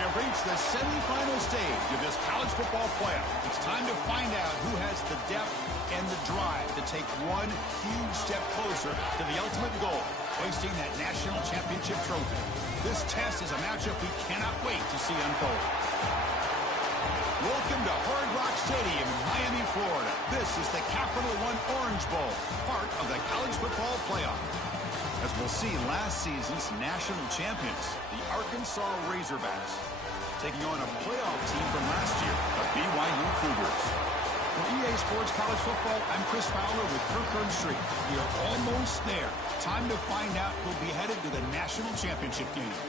have reached the semifinal stage of this college football playoff. It's time to find out who has the depth and the drive to take one huge step closer to the ultimate goal, hoisting that national championship trophy. This test is a matchup we cannot wait to see unfold. Welcome to Hard Rock Stadium in Miami, Florida. This is the Capital One Orange Bowl, part of the college football playoff. As we'll see, last season's national champions, the Arkansas Razorbacks, taking on a playoff team from last year, the BYU Cougars. For EA Sports College Football, I'm Chris Fowler with Kirkland Street. We are almost there. Time to find out who'll be headed to the national championship game.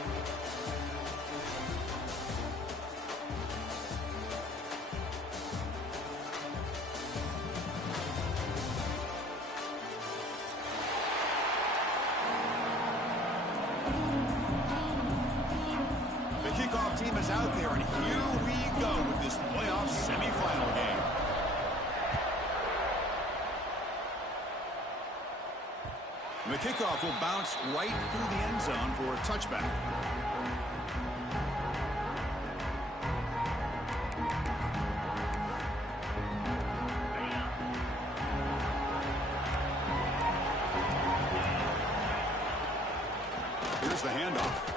Team is out there, and here we go with this playoff semifinal game. The kickoff will bounce right through the end zone for a touchback. Here's the handoff.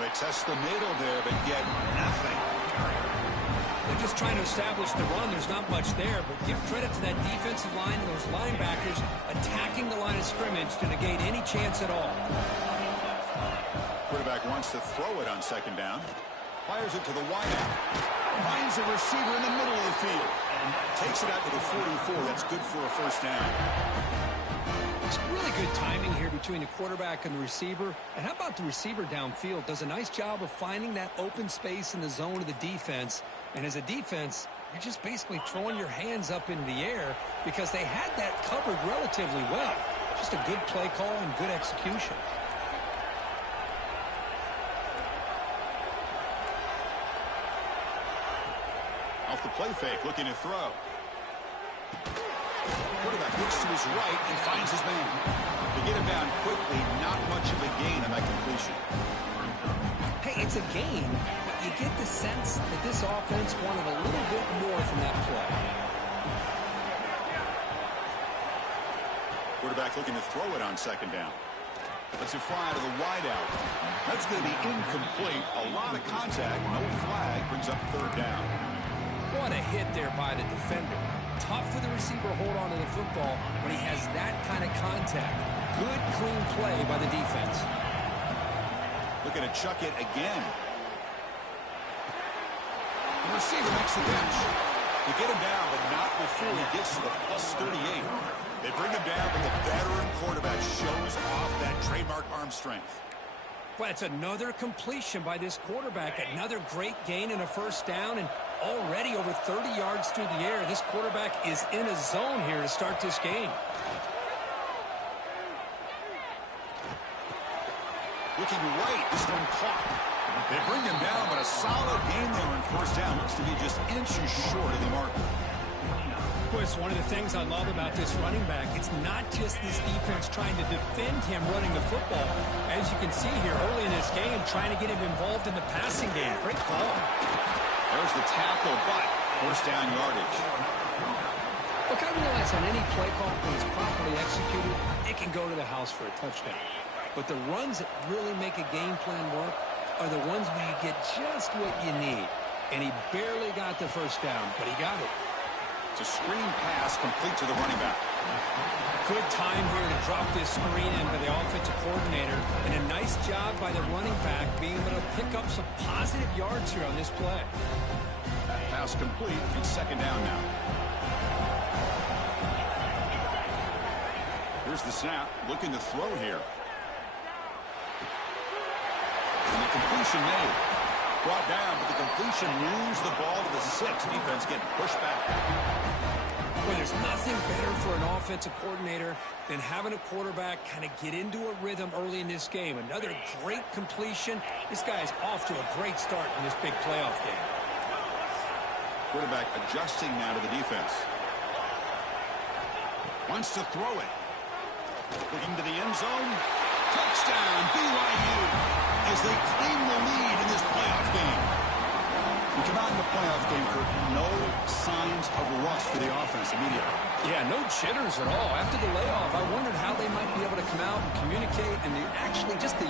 They test the middle there, but get nothing. They're just trying to establish the run. There's not much there, but give credit to that defensive line and those linebackers attacking the line of scrimmage to negate any chance at all. Quarterback wants to throw it on second down. Fires it to the wideout. Finds a receiver in the middle of the field. And takes it out to the 44. That's good for a first down. It's really good timing here between the quarterback and the receiver. And how about the receiver downfield? Does a nice job of finding that open space in the zone of the defense. And as a defense, you're just basically throwing your hands up in the air because they had that covered relatively well. Just a good play call and good execution. Off the play fake, looking to throw. Quarterback looks to his right and finds his man. To get him down quickly, not much of a gain on that completion. Hey, it's a gain, but you get the sense that this offense wanted a little bit more from that play. Quarterback looking to throw it on second down. Let's it fly to the wideout. That's going to be incomplete. A lot of contact, no flag, brings up third down. What a hit there by the defender. Tough for the receiver to hold on to the football when he has that kind of contact. Good, clean play by the defense. Looking to chuck it again. The receiver makes the catch. They get him down, but not before he gets to the plus 38. They bring him down, but the veteran quarterback shows off that trademark arm strength. Well, it's another completion by this quarterback. Another great gain and a first down, and already over 30 yards through the air. This quarterback is in a zone here to start this game. Looking right, this one caught. They bring him down, but a solid game there on first down. Looks to be just inches short of the marker. Boy, it's one of the things I love about this running back. It's not just this defense trying to defend him running the football. As you can see here early in this game, trying to get him involved in the passing game. Great call. There's the tackle, but first down yardage. Look, I realize on any play call, when it's properly executed, it can go to the house for a touchdown. But the runs that really make a game plan work are the ones where you get just what you need. And he barely got the first down, but he got it. It's a screen pass complete to the running back. Good time here to drop this screen in by the offensive coordinator. And a nice job by the running back being able to pick up some positive yards here on this play. Pass complete. It's second down now. Here's the snap. Looking to throw here. And the completion made. Brought down, but the completion moves the ball to the 6. Defense getting pushed back. Well, there's nothing better for an offensive coordinator than having a quarterback kind of get into a rhythm early in this game. Another great completion. This guy's off to a great start in this big playoff game. Quarterback adjusting now to the defense. Wants to throw it. Looking to the end zone. Touchdown, BYU. as they claim the lead in this playoff game. We come out in the playoff game, Kurt, no signs of rust for the offense immediately. Yeah, no jitters at all. After the layoff, I wondered how they might be able to come out and communicate and actually just the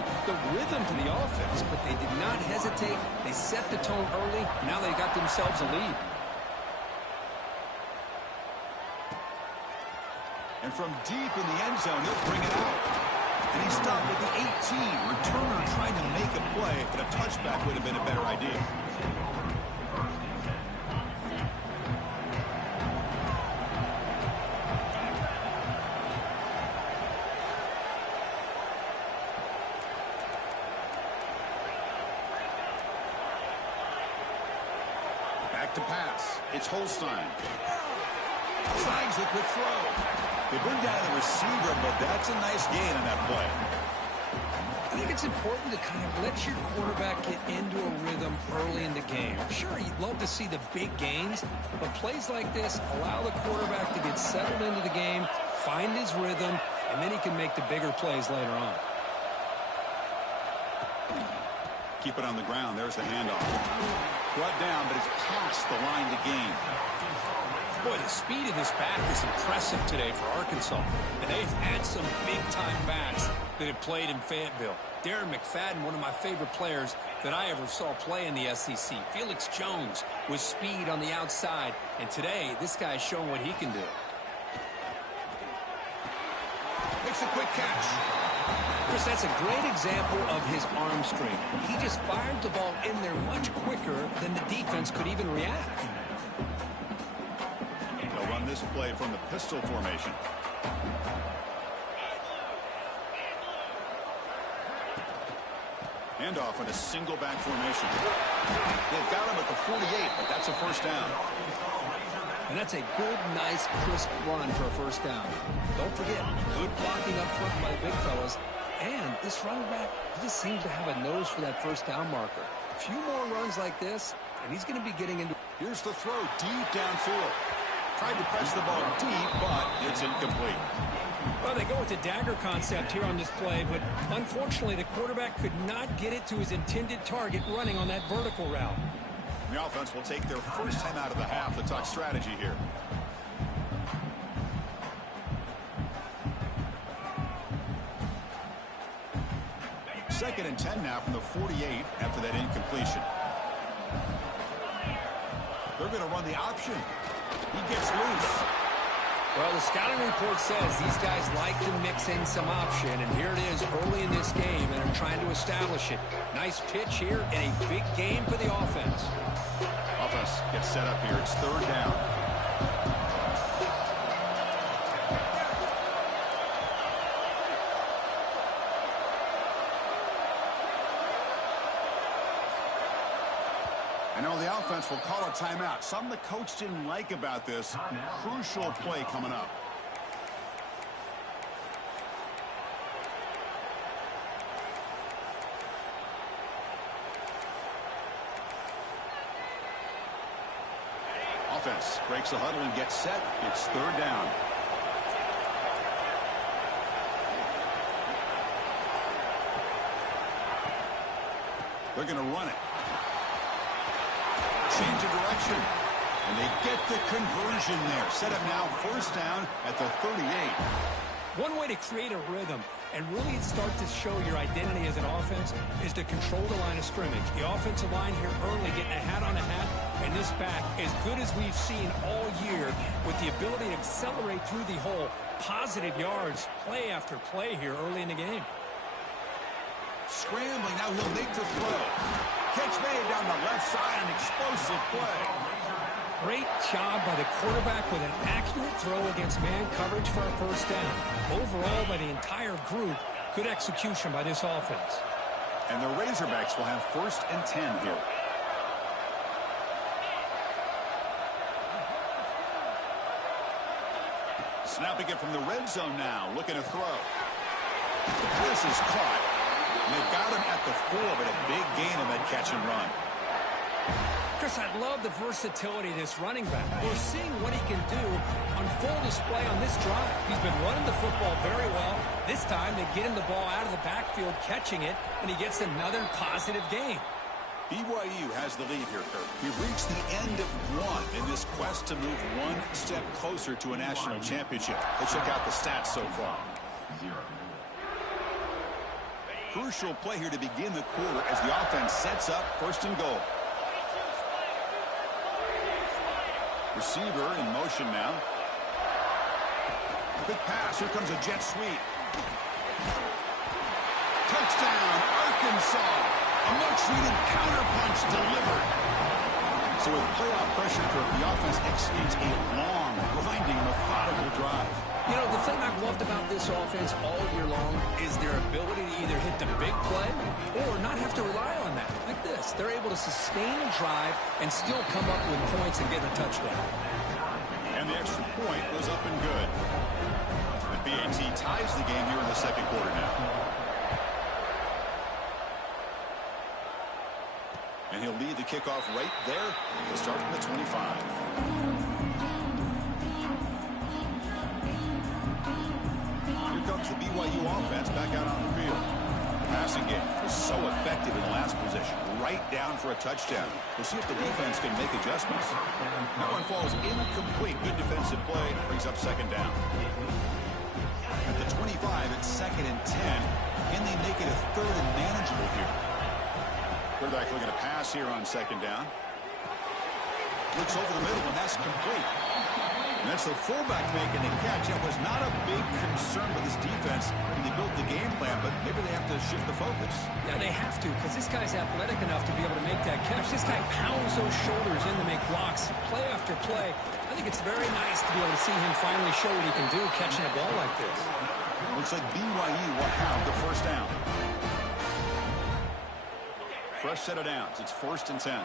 rhythm to the offense. But they did not hesitate. They set the tone early. Now they got themselves a lead. And from deep in the end zone, he'll bring it out. And he stopped at the 18. Returner trying to make a play, but a touchback would have been a better idea. Back to pass. It's Holstein. Tries the quick throw. They bring down the receiver, but that's a nice gain on that play. I think it's important to kind of let your quarterback get into a rhythm early in the game. Sure, you'd love to see the big gains, but plays like this allow the quarterback to get settled into the game, find his rhythm, and then he can make the bigger plays later on. Keep it on the ground. There's the handoff. Brought down, but it's past the line to gain. Boy, the speed of this back is impressive today for Arkansas. And they've had some big-time backs that have played in Fayetteville. Darren McFadden, one of my favorite players that I ever saw play in the SEC. Felix Jones with speed on the outside. And today, this guy's showing what he can do. Makes a quick catch. Chris, that's a great example of his arm strength. He just fired the ball in there much quicker than the defense could even react. They'll run this play from the pistol formation. Handoff in a single back formation. They've got him at the 48, but that's a first down. And that's a good, nice, crisp run for a first down. Don't forget, good blocking up front by the big fellas. And this running back, he just seems to have a nose for that first down marker. A few more runs like this, and he's going to be getting into... Here's the throw deep downfield. Tried to press the ball deep, but it's incomplete. Well, they go with the dagger concept here on this play, but unfortunately, the quarterback could not get it to his intended target running on that vertical route. The offense will take their first time out of the half to talk strategy here. Second and 10 now from the 48 after that incompletion. They're going to run the option. He gets loose. Well, the scouting report says these guys like to mix in some option, and here it is early in this game, and they're trying to establish it. Nice pitch here and a big game for the offense. Offense gets set up here. It's third down. I know the offense will call a timeout. Something the coach didn't like about this. Crucial play coming up. Offense breaks the huddle and gets set. It's third down. They're going to run it. Change of direction. And they get the conversion there. Set up now first down at the 38. One way to create a rhythm and really start to show your identity as an offense is to control the line of scrimmage. The offensive line here early getting a hat on a hat, and this back as good as we've seen all year with the ability to accelerate through the hole. Positive yards, play after play here early in the game. Scrambling, now he'll make the throw. Catch made down the left side, an explosive play. Great job by the quarterback with an accurate throw against man coverage for a first down. Overall, by the entire group, good execution by this offense. And the Razorbacks will have first and 10 here. Snapping it from the red zone now, looking to throw. This is caught. And they've got him at the 4, but a big gain on that catch and run. Chris, I love the versatility of this running back. We're seeing what he can do on full display on this drive. He's been running the football very well. This time, they get him the ball out of the backfield, catching it, and he gets another positive gain. BYU has the lead here, Kirk. We've reached the end of one in this quest to move one step closer to a national championship. Let's check out the stats so far. Crucial play here to begin the quarter as the offense sets up first and goal. Receiver in motion now. Quick pass. Here comes a jet sweep. Touchdown, Arkansas. A much-needed counterpunch delivered. So with playoff pressure, Kirk, the offense executes a long, grinding, methodical drive. You know, the thing I've loved about this offense all year long is their ability to either hit the big play or not have to rely on that. Like this. They're able to sustain a drive and still come up with points and get a touchdown. And the extra point goes up and good. The BAT ties the game here in the second quarter now. And he'll lead the kickoff right there to start from the 25. Here comes the BYU offense back out on the field. The passing game was so effective in the last possession. Right down for a touchdown. We'll see if the defense can make adjustments. That one falls incomplete. Good defensive play. Brings up second down. At the 25, it's 2nd and 10. Can they make it a 3rd and manageable here? Quarterback looking to pass here on second down. Looks over the middle, and that's complete. And that's the fullback making the catch. That was not a big concern with his defense when they built the game plan, but maybe they have to shift the focus. Yeah, they have to, because this guy's athletic enough to be able to make that catch. This guy pounds those shoulders in to make blocks play after play. I think it's very nice to be able to see him finally show what he can do catching a ball like this. Looks like BYU will have the first down. Fresh set of downs. It's 1st and 10.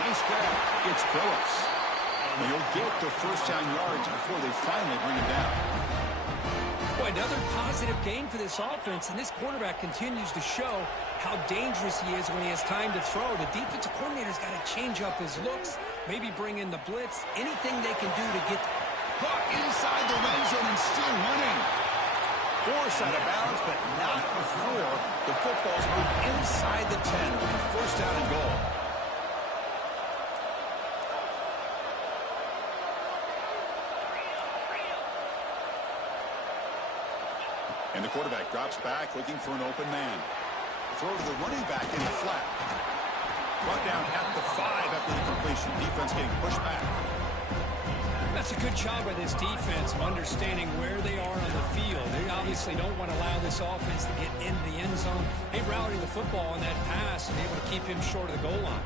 Nice grab. It's Phillips. And he'll get the first down yards before they finally bring him down. Boy, another positive gain for this offense, and this quarterback continues to show how dangerous he is when he has time to throw. The defensive coordinator's got to change up his looks, maybe bring in the blitz, anything they can do to get Caught inside the red zone and still running. Force out of bounds, but not before the football's moved inside the 10. First down and goal. And the quarterback drops back, looking for an open man. Throw to the running back in the flat. Brought down at the 5 after the completion. Defense getting pushed back. That's a good job by this defense of understanding where they are on the field. They obviously don't want to allow this offense to get into the end zone. They rallied the football on that pass and able to keep him short of the goal line.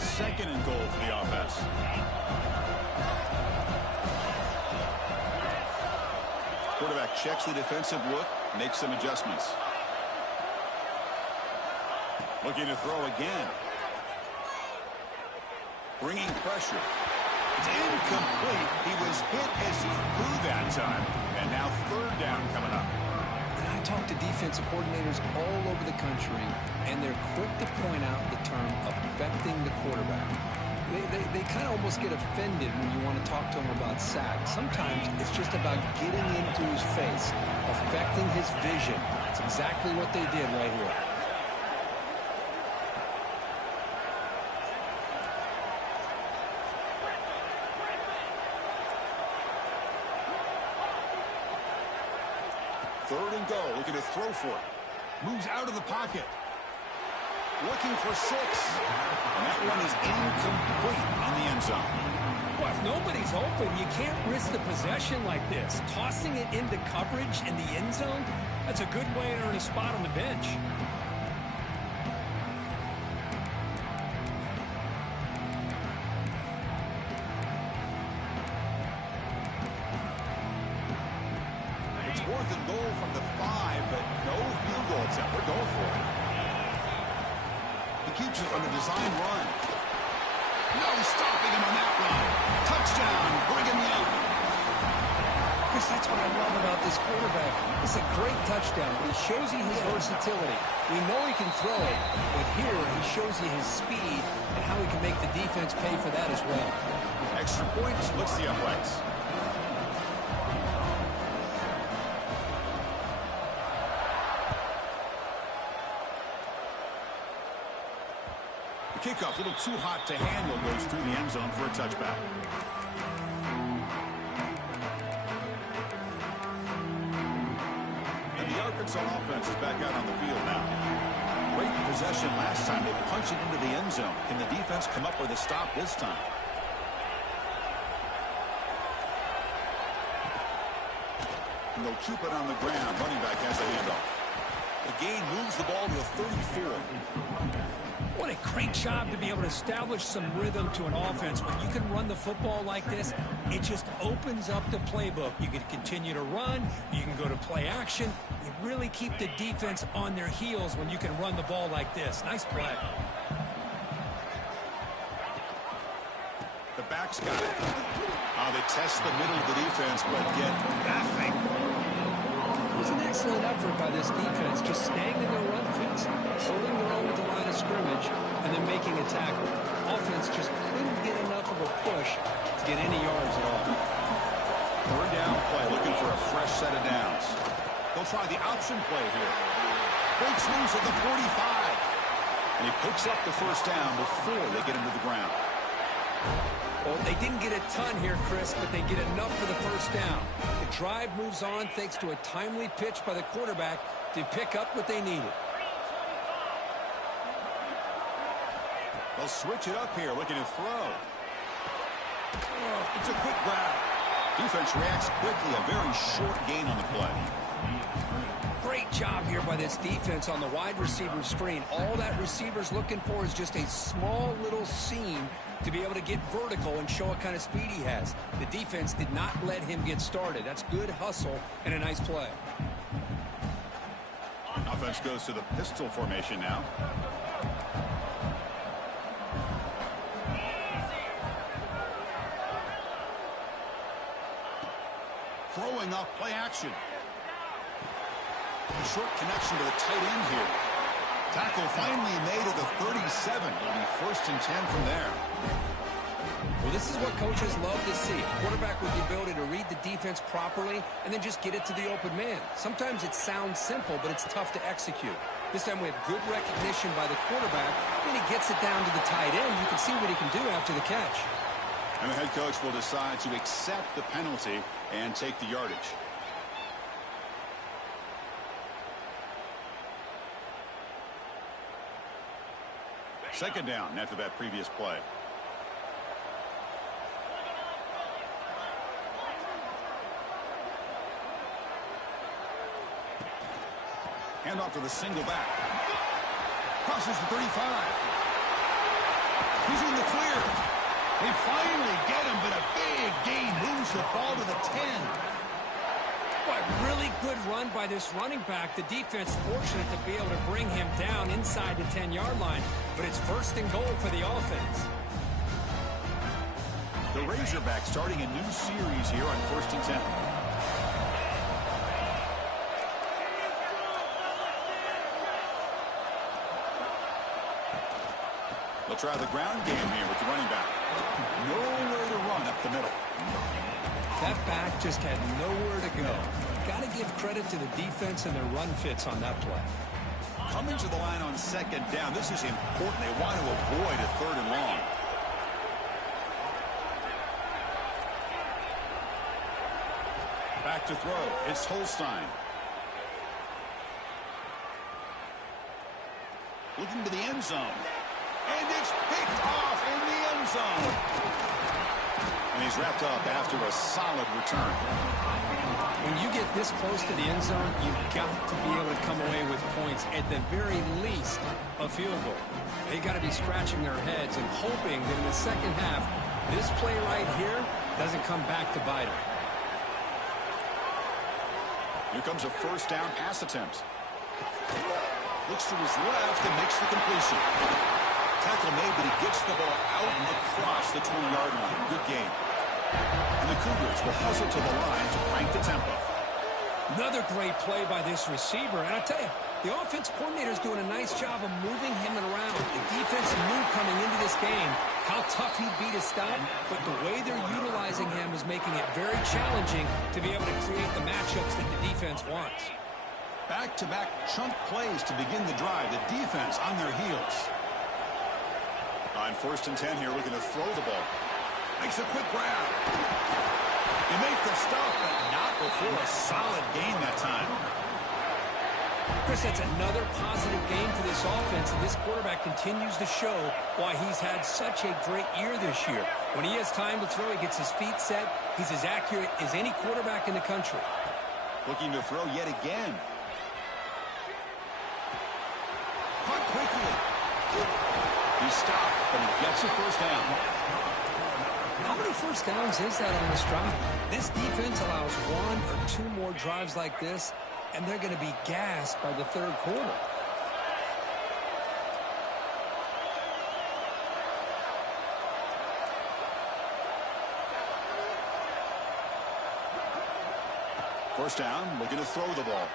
Second and goal for the offense. Quarterback checks the defensive look, makes some adjustments. Looking to throw again. Bringing pressure. It's incomplete. He was hit as he threw that time. And now 3rd down coming up. And I talk to defensive coordinators all over the country, and they're quick to point out the term affecting the quarterback. They kind of almost get offended when you want to talk to them about sacks. Sometimes it's just about getting into his face, affecting his vision. It's exactly what they did right here. Third and goal, looking to throw for it. Moves out of the pocket. Looking for 6. And that one is incomplete in the end zone. Well, if nobody's open, you can't risk the possession like this. Tossing it into coverage in the end zone, that's a good way to earn a spot on the bench. 4th and goal from the 5, but no field goal attempt. We're going for it. He keeps it on the design run. No stopping him on that run. Touchdown, Brigham Young. Chris, that's what I love about this quarterback. It's a great touchdown, but he shows you his versatility. We know he can throw it, but here he shows you his speed and how he can make the defense pay for that as well. Extra point splits the uprights. The kickoff, a little too hot to handle, goes through the end zone for a touchback. And the Arkansas offense is back out on the field now. Great possession last time. They punch it into the end zone. Can the defense come up with a stop this time? And they'll keep it on the ground. Running back has the handoff. The gain moves the ball to the 34. What a great job to be able to establish some rhythm to an offense. When you can run the football like this, it just opens up the playbook. You can continue to run. You can go to play action. You really keep the defense on their heels when you can run the ball like this. Nice play. The back's got it. They test the middle of the defense, but get nothing. It was an excellent effort by this defense, just staying in their run fits, holding their own at the line of scrimmage, and then making a tackle. Offense just couldn't get enough of a push to get any yards at all. 3rd down play, looking for a fresh set of downs. They'll try the option play here. Breaks loose at the 45. And he picks up the 1st down before they get him to the ground. Well, they didn't get a ton here, Chris, but they get enough for the 1st down. The drive moves on thanks to a timely pitch by the quarterback to pick up what they needed. They'll switch it up here, looking to throw. It's a quick grab. Defense reacts quickly, a very short gain on the play. Great job here by this defense on the wide receiver screen. All that receiver's looking for is just a small little seam to be able to get vertical and show what kind of speed he has. The defense did not let him get started. That's good hustle and a nice play. Offense goes to the pistol formation now. Throwing off play action. A short connection to the tight end here. Tackle finally made at the 37. It'll be 1st and 10 from there. Well, this is what coaches love to see. A quarterback with the ability to read the defense properly and then just get it to the open man. Sometimes it sounds simple, but it's tough to execute. This time we have good recognition by the quarterback. Then he gets it down to the tight end. You can see what he can do after the catch. And the head coach will decide to accept the penalty and take the yardage. Second down after that previous play. Handoff to the single back. Crosses the 35. He's in the clear. They finally get him, but a big gain moves the ball to the 10. Boy, really good run by this running back. The defense fortunate to be able to bring him down inside the 10-yard line, but it's 1st and goal for the offense. The Razorbacks starting a new series here on 1st and 10. They'll try the ground game here with the running back. Nowhere to run up the middle. That back just had nowhere to go. Got to give credit to the defense and their run fits on that play. Coming to the line on 2nd down. This is important. They want to avoid a 3rd and long. Back to throw. It's Holstein. Looking to the end zone. And it's picked off in the end zone. And he's wrapped up after a solid return. When you get this close to the end zone, you've got to be able to come away with points, at the very least, a field goal. They got to be scratching their heads and hoping that in the second half, this play right here doesn't come back to bite them. Here comes a first down pass attempt. Looks to his left and makes the completion. Tackle made, but he gets the ball out and across the 20-yard line. Good game. And the Cougars will hustle to the line to crank the tempo. Another great play by this receiver. And I tell you, the offense coordinator is doing a nice job of moving him around. The defense knew coming into this game how tough he'd be to stop, but the way they're utilizing him is making it very challenging to be able to create the matchups that the defense wants. Back-to-back chunk plays to begin the drive. The defense on their heels. On 1st and 10 here, looking to throw the ball. Makes a quick grab. He made the stop, but not before a solid gain that time. Chris, that's another positive game for this offense, and this quarterback continues to show why he's had such a great year this year. When he has time to throw, he gets his feet set. He's as accurate as any quarterback in the country. Looking to throw yet again. Caught quickly. He stopped, but he gets a first down. How many first downs is that on this drive? This defense allows 1 or 2 more drives like this, and they're going to be gassed by the 3rd quarter. First down, looking to throw the ball.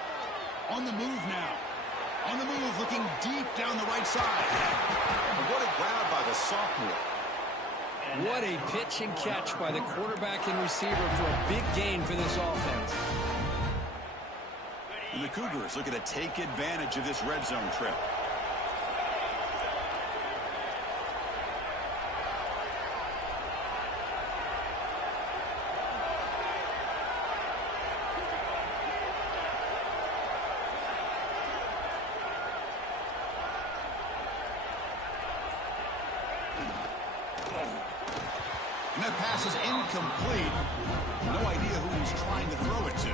On the move now. On the move, looking deep down the right side. And what a grab by the sophomore. What a pitch and catch by the quarterback and receiver for a big gain for this offense. And the Cougars looking to take advantage of this red zone trip. And that pass is incomplete. No idea who he's trying to throw it to.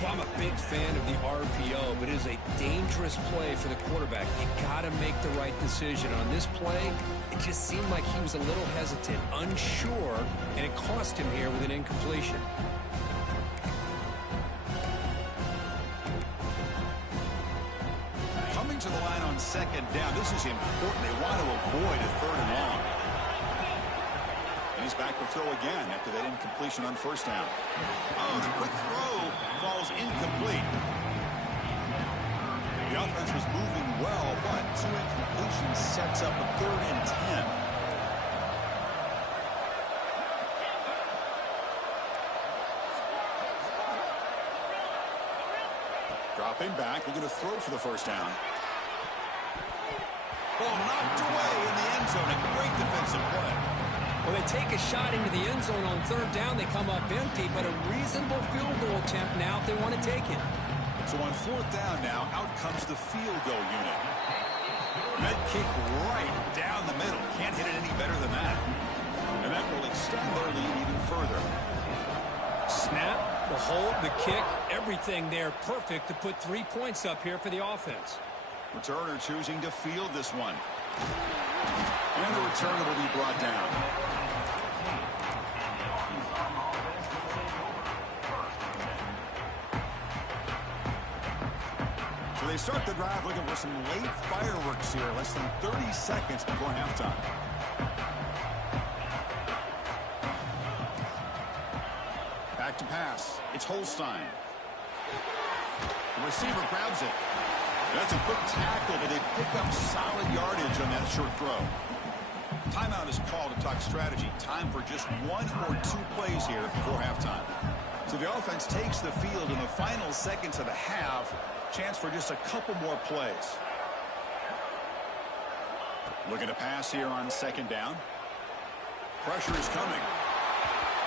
Well, I'm a big fan of the RPO, but it is a dangerous play for the quarterback. You got to make the right decision. On this play, it just seemed like he was a little hesitant, unsure, and it cost him here with an incompletion. Coming to the line on 2nd down. This is important. They want to avoid a 3rd and long. And he's back to throw again after that incompletion on 1st down. Oh, the quick throw falls incomplete. The offense was moving well, but 2 incompletions sets up a 3rd and 10. Dropping back, we're going to throw for the 1st down. Ball knocked away in the end zone. A great defensive play. Well, they take a shot into the end zone on 3rd down. They come up empty, but a reasonable field goal attempt now if they want to take it. So on 4th down now, out comes the field goal unit. That kick right down the middle. Can't hit it any better than that. And that will extend their lead even further. Snap, the hold, the kick, everything there perfect to put 3 points up here for the offense. Returner choosing to field this one. And the returner will be brought down. So they start the drive looking for some late fireworks here. Less than 30 seconds before halftime. Back to pass. It's Holstein. The receiver grabs it. That's a quick tackle, but they pick up solid yardage on that short throw. Timeout is called to talk strategy. Time for just 1 or 2 plays here before halftime. So the offense takes the field in the final seconds of the half. Chance for just a couple more plays. Looking to pass here on 2nd down. Pressure is coming.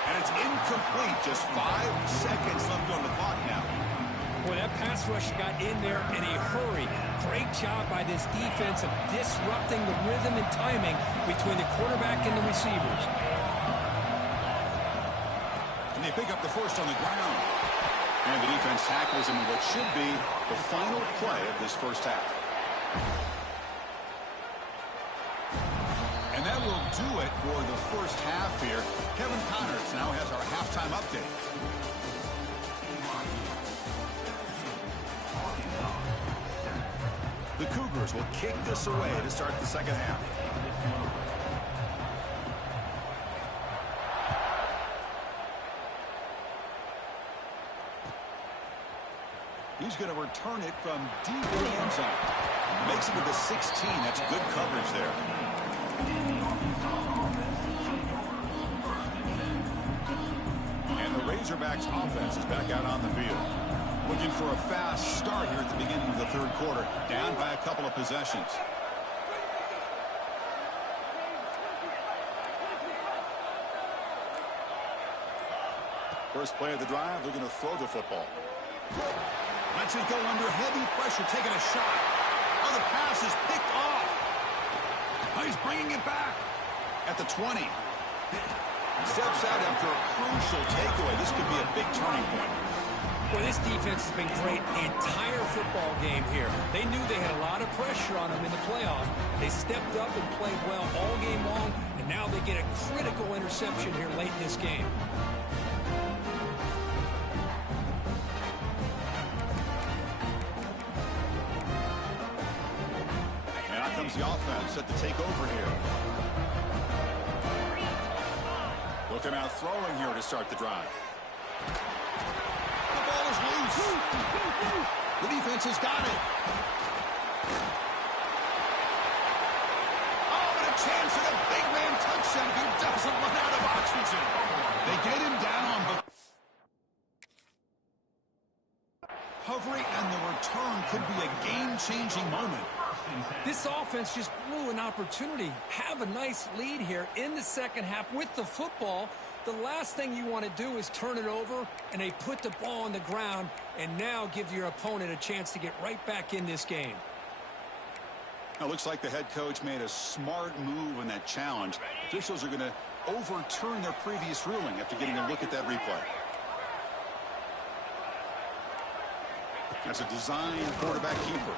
And it's incomplete. Just 5 seconds left on the clock now. Boy, that pass rush got in there in a hurry. Great job by this defense of disrupting the rhythm and timing between the quarterback and the receivers. And they pick up the first on the ground. And the defense tackles him in what should be the final play of this first half. And that will do it for the first half here. Kevin Connors now has our halftime update. The Cougars will kick this away to start the second half. He's going to return it from deep in the end zone. Makes it to the 16. That's good coverage there. And the Razorbacks offense is back out on the field. Looking for a fast start here at the beginning of the third quarter. Down by a couple of possessions. First play of the drive, they're going to throw the football. Lets it go under heavy pressure, taking a shot. Oh, the pass is picked off. Oh, he's bringing it back at the 20. Steps out after a crucial takeaway. This could be a big turning point. Well, this defense has been great the entire football game here. They knew they had a lot of pressure on them in the playoff. They stepped up and played well all game long, and now they get a critical interception here late in this game. The offense set to take over here. Looking out throwing here to start the drive. The ball is loose. The defense has got it. Oh, and a chance at a big man touchdown who doesn't run out of oxygen. They get him down, but recovery and the return could be a game-changing moment. This offense just blew an opportunity. Have a nice lead here in the second half with the football. The last thing you want to do is turn it over, and they put the ball on the ground and now give your opponent a chance to get right back in this game. Now, looks like the head coach made a smart move in that challenge. Officials are going to overturn their previous ruling after getting a look at that replay. That's a design quarterback keeper.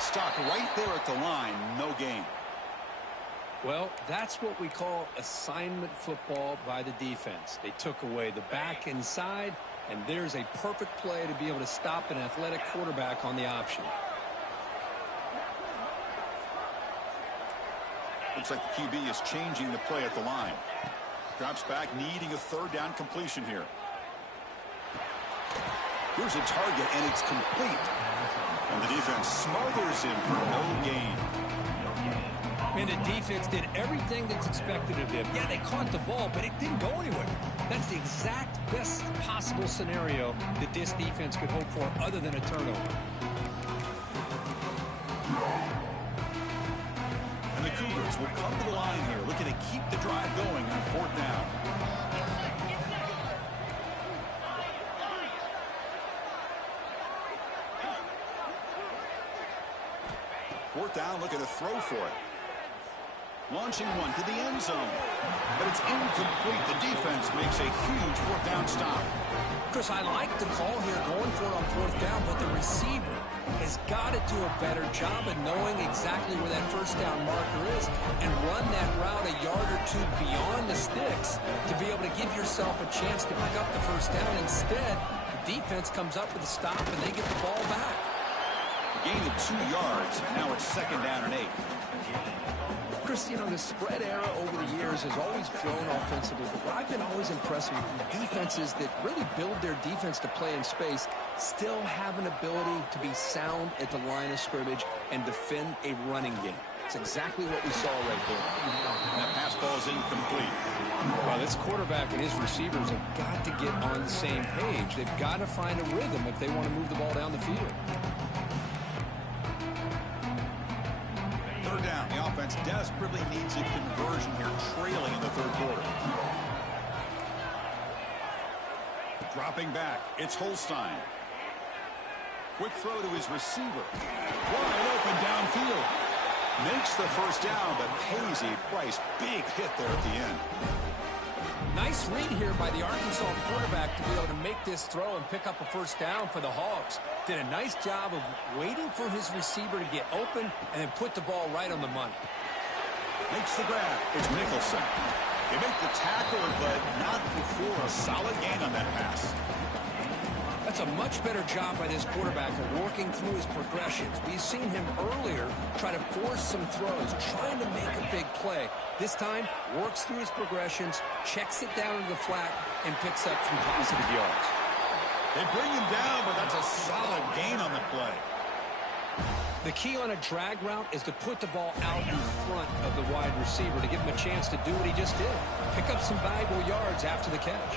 Stopped right there at the line, no gain. Well, that's what we call assignment football by the defense. They took away the back inside, and there's a perfect play to be able to stop an athletic quarterback on the option. Looks like the QB is changing the play at the line. Drops back, needing a third down completion here. Here's a target, and it's complete. And the defense smothers him for no gain. And the defense did everything that's expected of them. Yeah, they caught the ball, but it didn't go anywhere. That's the exact best possible scenario that this defense could hope for other than a turnover. And the Cougars will come to the line here, looking to keep the drive going on fourth down. Fourth down, looking to throw for it. Launching one to the end zone. But it's incomplete. The defense makes a huge fourth down stop. Chris, I like the call here going for it on fourth down, but the receiver has got to do a better job of knowing exactly where that first down marker is and run that route a yard or two beyond the sticks to be able to give yourself a chance to pick up the first down. Instead, the defense comes up with a stop and they get the ball back. Gain of 2 yards. Now it's second down and 8. Chris, you know, the spread era over the years has always grown offensively, but what I've been always impressed with defenses that really build their defense to play in space still have an ability to be sound at the line of scrimmage and defend a running game. It's exactly what we saw right there. That pass ball is incomplete. Well, this quarterback and his receivers have got to get on the same page. They've got to find a rhythm if they want to move the ball down the field. Third down. The offense desperately needs a conversion here, trailing in the third quarter. Dropping back. It's Holstein. Quick throw to his receiver. Wide open downfield. Makes the first down, but pays a price. Big hit there at the end. Nice read here by the Arkansas quarterback to be able to make this throw and pick up a first down for the Hogs. Did a nice job of waiting for his receiver to get open and then put the ball right on the money. Makes the grab. It's Nicholson. They make the tackle, but not before a solid gain on that pass. That's a much better job by this quarterback of working through his progressions. We've seen him earlier try to force some throws, trying to make a big play. This time, works through his progressions, checks it down to the flat, and picks up some positive yards. They bring him down, but that's a solid gain on the play. The key on a drag route is to put the ball out in front of the wide receiver to give him a chance to do what he just did. Pick up some valuable yards after the catch.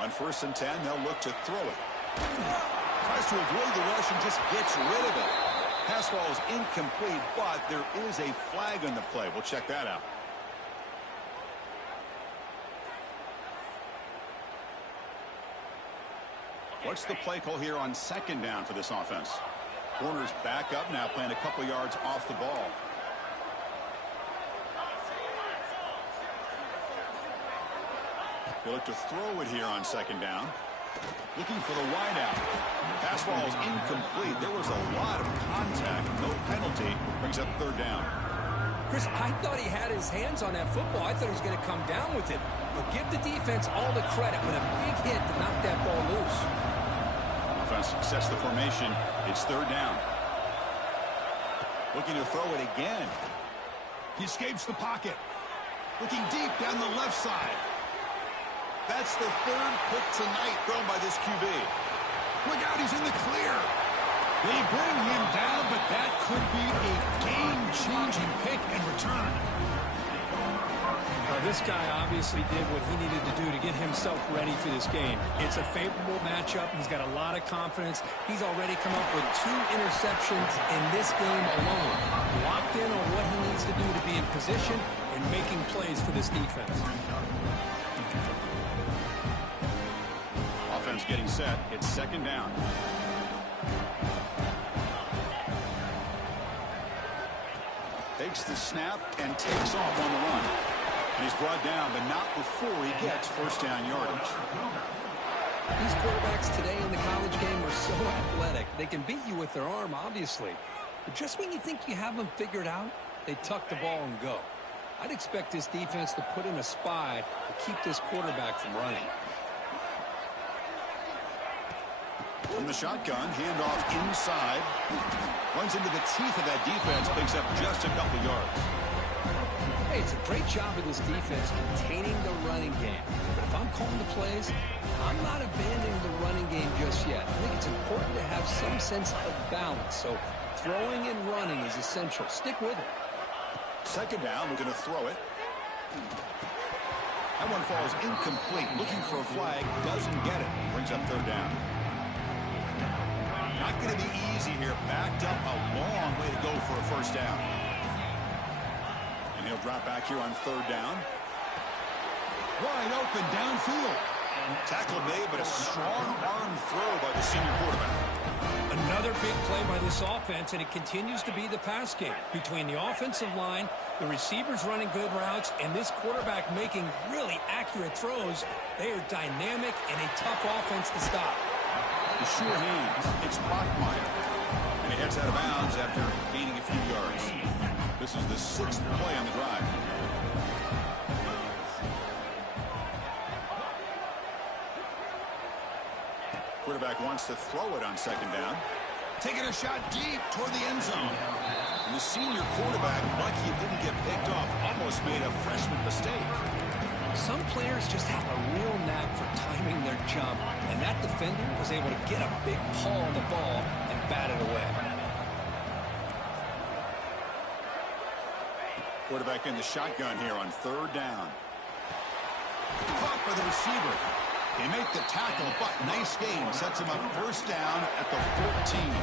On 1st and 10, they'll look to throw it. Tries to avoid the rush and just gets rid of it. Pass ball is incomplete, but there is a flag on the play. We'll check that out. What's the play call here on 2nd down for this offense? Corners back up now, playing a couple yards off the ball. They look to throw it here on 2nd down. Looking for the wideout. Pass ball is incomplete. There was a lot of contact. No penalty. Brings up 3rd down. Chris, I thought he had his hands on that football. I thought he was going to come down with it. But give the defense all the credit with a big hit to knock that ball loose. Offense sets the formation. It's 3rd down. Looking to throw it again. He escapes the pocket. Looking deep down the left side. That's the 3rd pick tonight thrown by this QB. Look out, he's in the clear. They bring him down, but that could be a game-changing pick and return. This guy obviously did what he needed to do to get himself ready for this game. It's a favorable matchup. He's got a lot of confidence. He's already come up with 2 interceptions in this game alone. Locked in on what he needs to do to be in position and making plays for this defense. Offense getting set. It's 2nd down. Takes the snap and takes off on the run. And he's brought down, but not before he gets 1st down yardage. These quarterbacks today in the college game are so athletic. They can beat you with their arm, obviously. But just when you think you have them figured out, they tuck the ball and go. I'd expect this defense to put in a spy to keep this quarterback from running. From the shotgun, handoff inside. Runs into the teeth of that defense, picks up just a couple yards. Hey, it's a great job of this defense containing the running game. But if I'm calling the plays, I'm not abandoning the running game just yet. I think it's important to have some sense of balance. So throwing and running is essential. Stick with it. 2nd down, we're going to throw it. That one falls incomplete. Looking for a flag, doesn't get it. Brings up 3rd down. Not going to be easy here. Backed up a long way to go for a 1st down. And he'll drop back here on 3rd down. Wide open downfield. Tackle made, but a strong arm throw by the senior quarterback. Another big play by this offense, and it continues to be the pass game. Between the offensive line, the receivers running good routes, and this quarterback making really accurate throws, they are dynamic and a tough offense to stop. The sure hands. It's Bachmeyer. And he heads out of bounds after gaining a few yards. This is the 6th play on the drive. Quarterback wants to throw it on 2nd down. Taking a shot deep toward the end zone. And the senior quarterback, lucky it didn't get picked off, almost made a freshman mistake. Some players just have a real knack for timing their jump, and that defender was able to get a big paw on the ball and bat it away. Quarterback in the shotgun here on 3rd down. Caught by the receiver. They make the tackle, but nice game. Sets him up 1st down at the 14.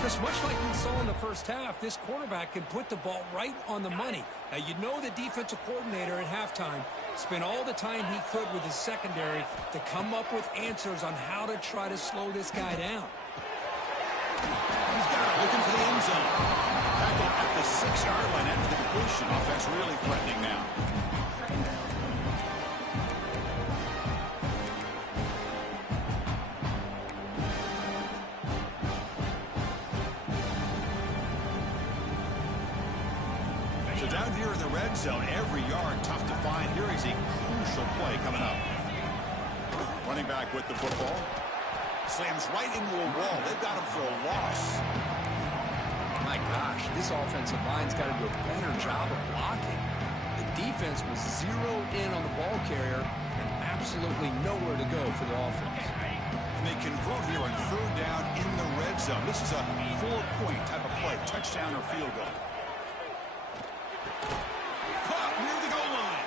Chris, much like we saw in the first half, this quarterback can put the ball right on the money. Now, you know the defensive coordinator at halftime spent all the time he could with his secondary to come up with answers on how to try to slow this guy down. He's got it, looking for the end zone. Tackle at the 6-yard line after the completion. Offense really threatening now. So down here in the red zone, every yard tough to find. Here is a crucial play coming up. Running back with the football. Slams right into a wall. They've got him for a loss. My gosh, this offensive line's got to do a better job of blocking. The defense was zeroed in on the ball carrier and absolutely nowhere to go for the offense. And they convert here on third down in the red zone. This is a 4-point type of play, touchdown or field goal. Caught near the goal line.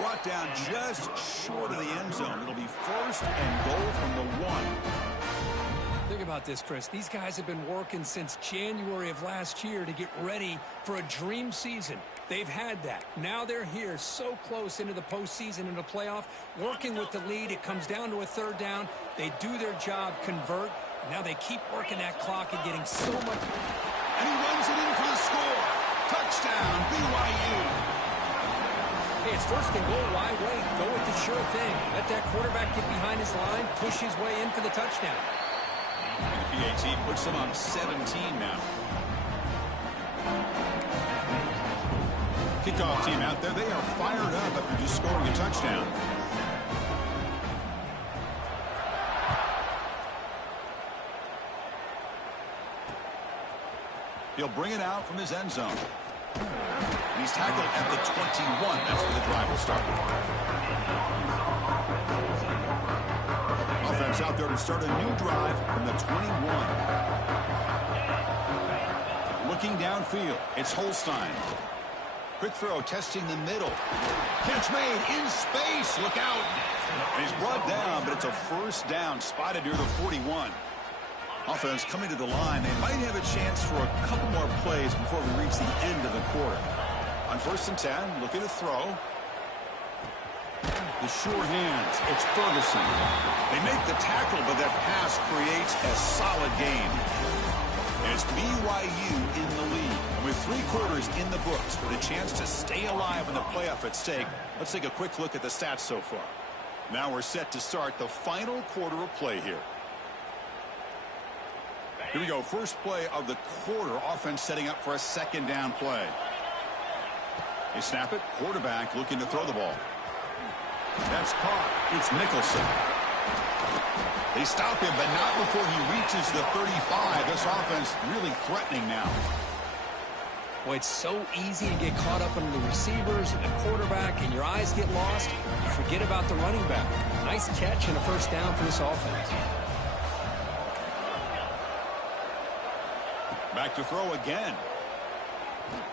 Brought down just short of the end zone. It'll be first and goal from the 1. Think about this, Chris. These guys have been working since January of last year to get ready for a dream season. They've had that. Now they're here so close into the postseason and the playoff, working with the lead. It comes down to a third down. They do their job, convert. Now they keep working that clock and getting so much. And he runs it in for the score. Touchdown, BYU. Hey, it's first and goal. Why wait? Go with the sure thing. Let that quarterback get behind his line, push his way in for the touchdown. And the PAT puts them on 17 now. Kickoff team out there. They are fired up after just scoring a touchdown. He'll bring it out from his end zone. And he's tackled at the 21. That's where the drive will start. Offense out there to start a new drive from the 21. Looking downfield, it's Holstein. Quick throw, testing the middle. Catch made in space. Look out. And he's brought down, but it's a first down, spotted near the 41. Offense coming to the line. They might have a chance for a couple more plays before we reach the end of the quarter. On first and 10, looking to throw. The sure hands. It's Ferguson. They make the tackle, but that pass creates a solid gain. And it's BYU in the lead. And with 3 quarters in the books, with a chance to stay alive in the playoff at stake, let's take a quick look at the stats so far. Now we're set to start the final quarter of play here. Here we go. First play of the quarter. Offense setting up for a second down play. They snap it. Quarterback looking to throw the ball. That's caught. It's Nicholson. They stop him, but not before he reaches the 35. This offense really threatening now. Well, it's so easy to get caught up in the receivers and the quarterback, and your eyes get lost. You forget about the running back. Nice catch and a first down for this offense. Back to throw again.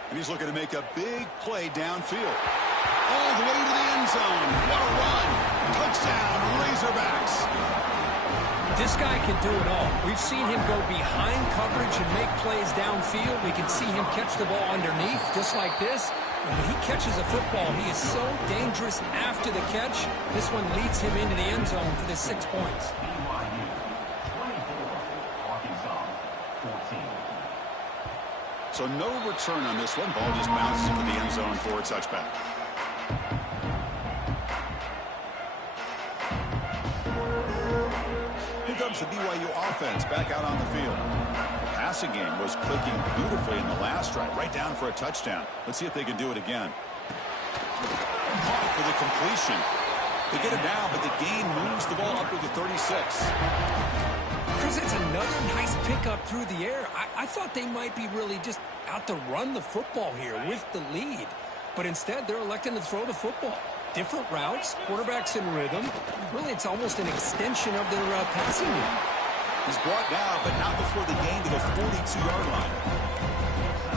And he's looking to make a big play downfield. All the way to the end zone. What a run. Touchdown, Razorbacks. This guy can do it all. We've seen him go behind coverage and make plays downfield. We can see him catch the ball underneath, just like this. And when he catches a football, he is so dangerous after the catch. This one leads him into the end zone for the 6 points. So no return on this one. Ball just bounces into the end zone for a touchback. Here comes the BYU offense back out on the field. The passing game was clicking beautifully in the last drive, right down for a touchdown. Let's see if they can do it again. Caught for the completion. They get it down, but the gain moves the ball up to the 36. Chris, it's another nice pickup through the air. I thought they might be really just out to run the football here with the lead. But instead, they're electing to throw the football. Different routes, quarterbacks in rhythm. Really, it's almost an extension of their passing game. He's brought down, but not before the gain to the 42-yard line.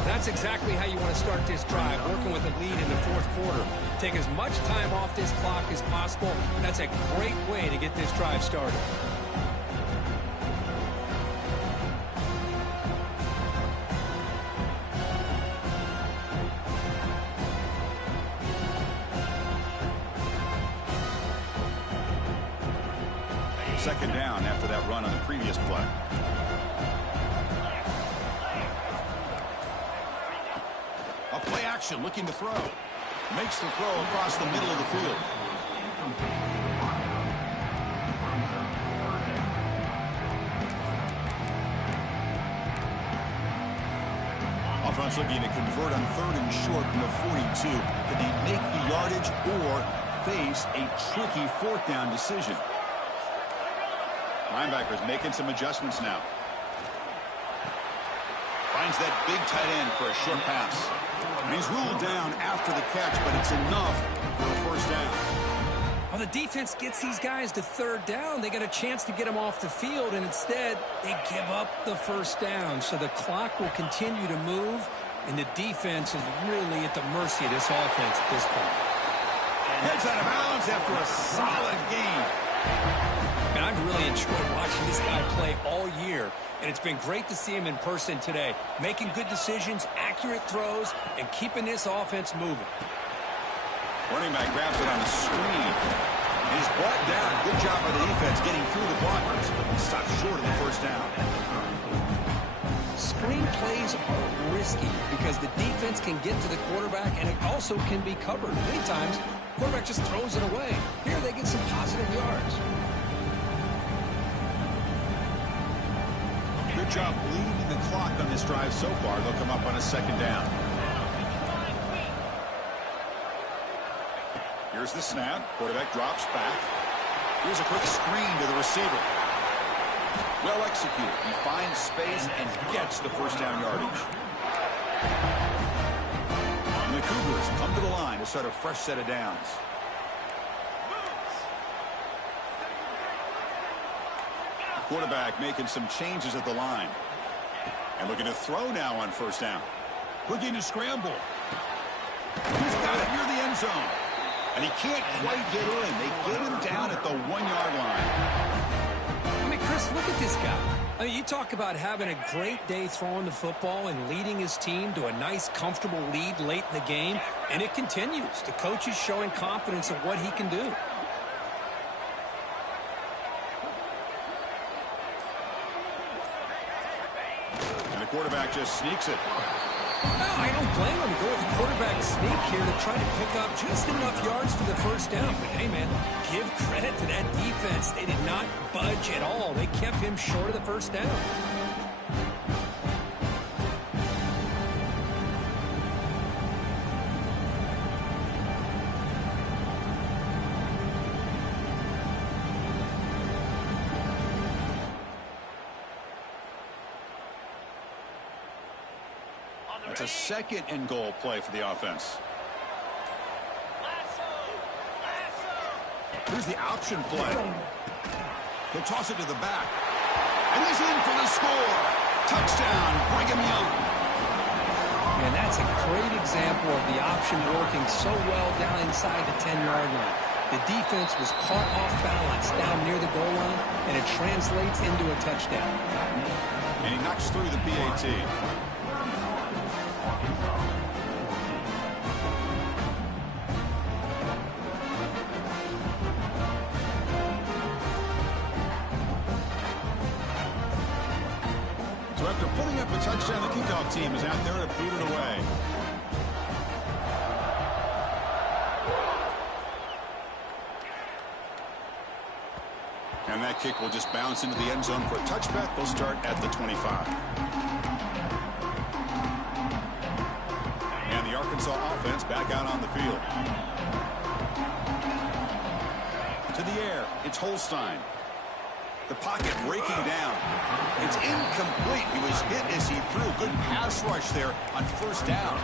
That's exactly how you want to start this drive, working with a lead in the fourth quarter. Take as much time off this clock as possible. That's a great way to get this drive started. Second down after that run on the previous play. A play action looking to throw. Makes the throw across the middle of the field. Offense looking to convert on third and short from the 42. Could they make the yardage or face a tricky fourth down decision? Linebackers making some adjustments now. Finds that big tight end for a short pass. And he's ruled down after the catch, but it's enough for a first down. Well, the defense gets these guys to third down. They got a chance to get them off the field, and instead they give up the first down. So the clock will continue to move, and the defense is really at the mercy of this offense at this point. Heads out of bounds after a solid game. And I've really enjoyed watching this guy play all year, and it's been great to see him in person today, making good decisions, accurate throws, and keeping this offense moving. Running back grabs it on the screen. He's brought down. Good job by the defense getting through the blockers. He stopped short of the first down. Screen plays are risky because the defense can get to the quarterback, and it also can be covered. Many times, the quarterback just throws it away. Here they get some positive yards. Good job bleeding the clock on this drive so far. They'll come up on a second down. Here's the snap. Quarterback drops back. Here's a quick screen to the receiver. Well executed. He finds space and gets the first down yardage. And the Cougars come to the line to start a fresh set of downs. Quarterback making some changes at the line. And looking to throw now on first down. Looking to scramble. He's got it near the end zone. And he can't quite get in. They get him down at the 1-yard line. I mean, Chris, look at this guy. I mean, you talk about having a great day throwing the football and leading his team to a nice, comfortable lead late in the game, and it continues. The coach is showing confidence of what he can do. And the quarterback just sneaks it. No, I don't blame him to go with the quarterback sneak here to try to pick up just enough yards for the first down. But, hey, man, give credit to that defense. They did not budge at all. They kept him short of the first down. It's a second and goal play for the offense. Here's the option play. He'll toss it to the back. And he's in for the score. Touchdown, Brigham Young. And that's a great example of the option working so well down inside the 10-yard line. The defense was caught off balance down near the goal line, and it translates into a touchdown. And he knocks through the PAT. So after putting up a touchdown, the kickoff team is out there to boot it away. And that kick will just bounce into the end zone for a touchback. They'll start at the 25. And the Arkansas offense back out on the field. To the air, it's Holstein. The pocket breaking down. It's incomplete. He was hit as he threw. Good pass rush there on first down.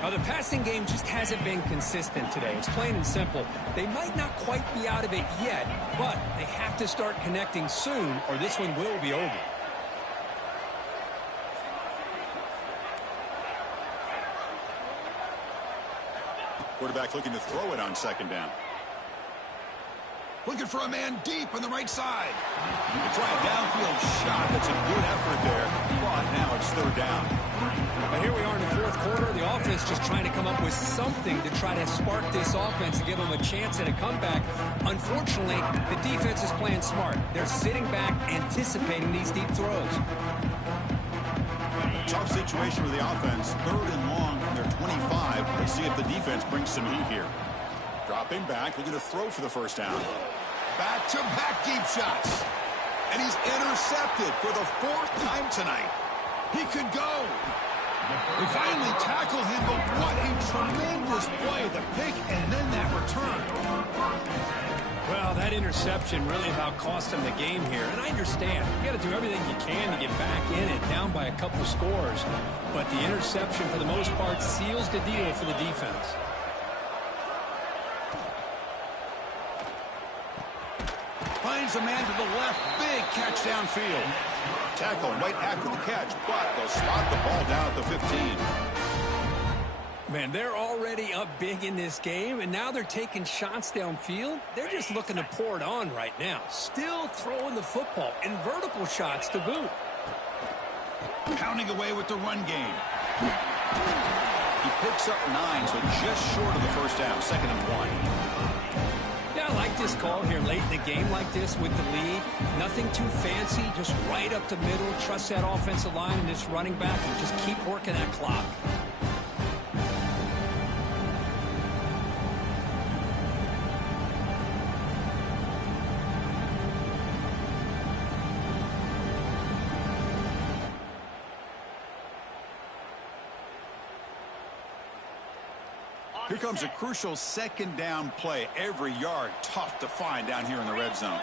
Now, the passing game just hasn't been consistent today. It's plain and simple. They might not quite be out of it yet, but they have to start connecting soon, or this one will be over. Quarterback looking to throw it on second down. Looking for a man deep on the right side. They try a downfield shot. That's a good effort there. But now it's third down. But here we are in the fourth quarter. The offense just trying to come up with something to try to spark this offense and give them a chance at a comeback. Unfortunately, the defense is playing smart. They're sitting back, anticipating these deep throws. Tough situation for the offense. Third and long from their 25. Let's see if the defense brings some heat here. Dropping back, looking to throw for the first down. Back-to-back deep shots. And he's intercepted for the fourth time tonight. He could go. They finally tackle him, but what a tremendous play. The pick and then that return. Well, that that interception really about cost him the game here. And I understand. You got to do everything you can to get back in it, down by a couple scores. But the interception, for the most part, seals the deal for the defense. Finds a man to the left. Big catch downfield. Tackle right after the catch, but they'll spot the ball down at the 15. Man, they're already up big in this game, and now they're taking shots downfield. They're just looking to pour it on right now. Still throwing the football, and vertical shots to boot. Pounding away with the run game. He picks up 9, so just short of the first down. 2nd and 1. Yeah, I like this call here late in the game like this with the lead. Nothing too fancy, just right up the middle. Trust that offensive line and this running back and just keep working that clock. Here comes a crucial 2nd down play. Every yard tough to find down here in the red zone.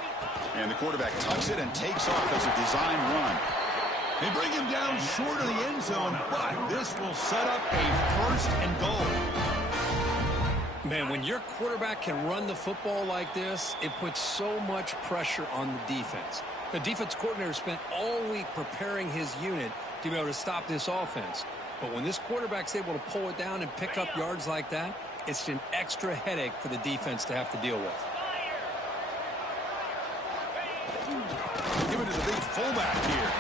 And the quarterback tucks it and takes off as a design run. They bring him down short of the end zone, but this will set up a 1st and goal. Man, when your quarterback can run the football like this, it puts so much pressure on the defense. The defense coordinator spent all week preparing his unit to be able to stop this offense. But when this quarterback's able to pull it down and pick up yards like that, it's an extra headache for the defense to have to deal with. Give it to the big fullback here.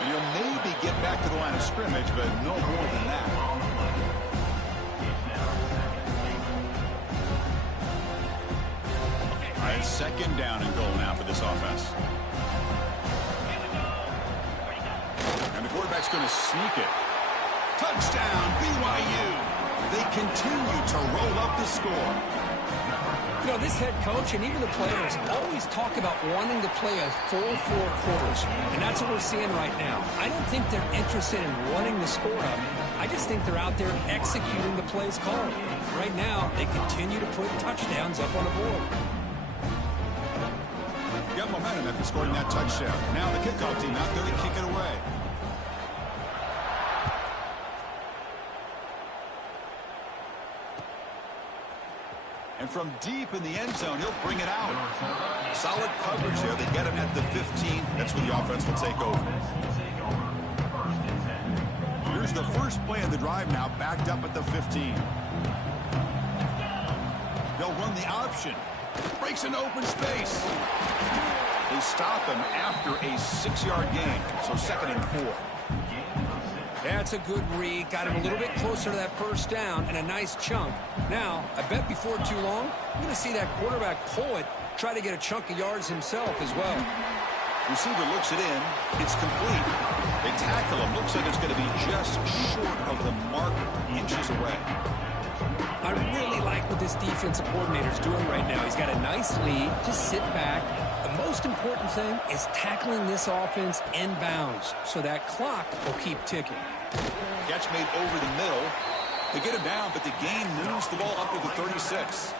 And he'll maybe get back to the line of scrimmage, but no more than that. All right, 2nd down and goal now for this offense. And the quarterback's going to sneak it. Touchdown, BYU. They continue to roll up the score. You know, this head coach and even the players always talk about wanting to play a full 4 quarters. And that's what we're seeing right now. I don't think they're interested in running the score up. I just think they're out there executing the plays called. Right now, they continue to put touchdowns up on the board. Got momentum after scoring that touchdown. Now the kickoff team out there to kick it away. And from deep in the end zone, he'll bring it out. Solid coverage there. They get him at the 15. That's where the offense will take over. Here's the first play of the drive now, backed up at the 15. They'll run the option. Breaks an open space. They stop him after a 6-yard gain. So 2nd and 4. That's a good read. Got him a little bit closer to that first down and a nice chunk. Now, I bet before too long, I'm going to see that quarterback pull it, try to get a chunk of yards himself as well. Receiver looks it in. It's complete. They tackle him. Looks like it's going to be just short of the marker, inches away. I really like what this defensive coordinator is doing right now. He's got a nice lead. Just sit back. The most important thing is tackling this offense inbounds so that clock will keep ticking. Catch made over the middle. They get him down, but the gain moves the ball up to the 36.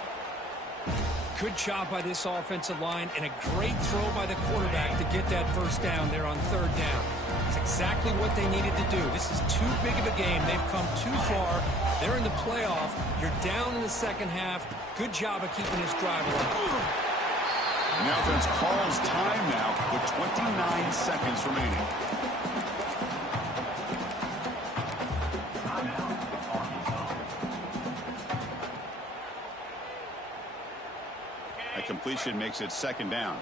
Good job by this offensive line and a great throw by the quarterback to get that first down there on 3rd down. It's exactly what they needed to do. This is too big of a game. They've come too far. They're in the playoff. You're down in the 2nd half. Good job of keeping this drive alive. And the offense calls time now with 29 seconds remaining. A completion makes it 2nd down.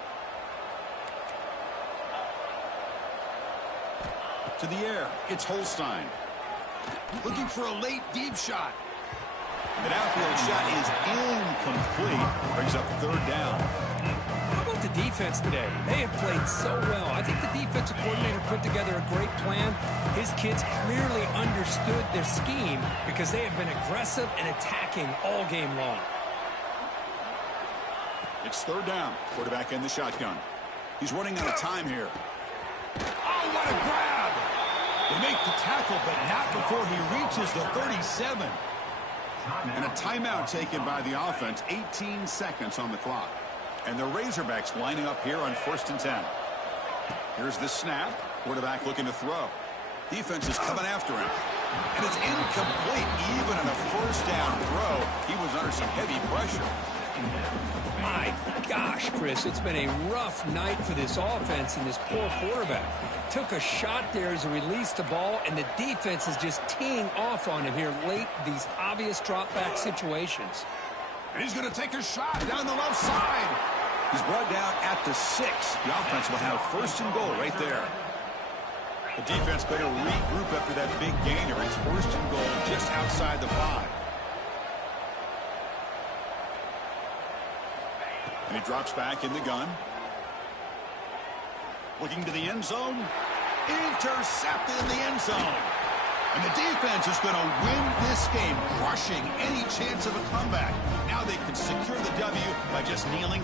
To the air, it's Holstein. Looking for a late deep shot. An outfield shot is incomplete. Brings up 3rd down. How about the defense today? They have played so well. I think the defensive coordinator put together a great plan. His kids clearly understood their scheme because they have been aggressive and attacking all game long. It's 3rd down. Quarterback in the shotgun. He's running out of time here. Oh, what a grab! They make the tackle, but not before he reaches the 37. And a timeout taken by the offense. 18 seconds on the clock. And the Razorbacks lining up here on 1st and 10. Here's the snap. Quarterback looking to throw. Defense is coming after him. And it's incomplete. Even on a 1st down throw, he was under some heavy pressure. My gosh, Chris, it's been a rough night for this offense and this poor quarterback. Took a shot there as he released the ball, and the defense is just teeing off on him here late, these obvious drop-back situations. And he's going to take a shot down the left side. He's brought down at the 6. The offense will have 1st and goal right there. The defense better regroup after that big gainer. It's 1st and goal just outside the 5. And he drops back in the gun. Looking to the end zone. Intercepted in the end zone. And the defense is going to win this game, crushing any chance of a comeback. Now they can secure the W by just kneeling.